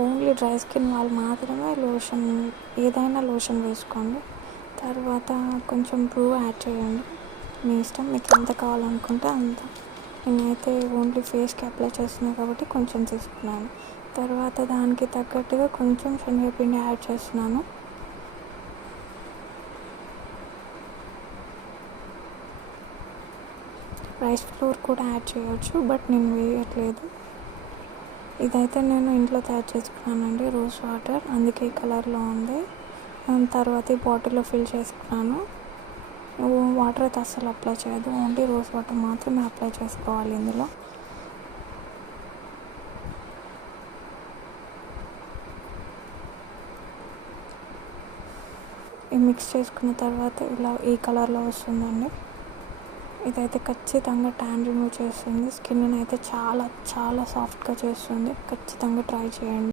Only dry skin వాళ్ళు మాత్రమే lotion, ఏదైనా లోషన్ వేసుకోండి. తర్వాత కొంచెం బ్రూ యాడ్ చేయండి, మీ ఇష్టం, మీకు ఎంత కావాలనుకుంటే అంత. నేనైతే ఓన్లీ ఫేస్కి అప్లై చేస్తున్నాను కాబట్టి కొంచెం తీసుకున్నాను. తర్వాత దానికి తగ్గట్టుగా కొంచెం శనగపిండి యాడ్ చేస్తున్నాను. రైస్ ఫ్లోర్ కూడా యాడ్ చేయవచ్చు, బట్ నేను వేయట్లేదు. ఇదైతే నేను ఇంట్లో తయారు చేసుకున్నానండి, రోజ్ వాటర్, అందుకే ఈ కలర్లో ఉంది. తర్వాత ఈ బాటిల్లో ఫిల్ చేసుకున్నాను. వాటర్ అయితే అస్సలు అప్లై చేయదు, ఓన్లీ రోజ్ వాటర్ మాత్రమే అప్లై చేసుకోవాలి ఇందులో. ఈ మిక్స్ చేసుకున్న తర్వాత ఇలా ఈ కలర్లో వస్తుందండి. ఇదైతే ఖచ్చితంగా ట్యాన్ రిమూవ్ చేస్తుంది, స్కిన్ని అయితే చాలా చాలా సాఫ్ట్గా చేస్తుంది. ఖచ్చితంగా ట్రై చేయండి.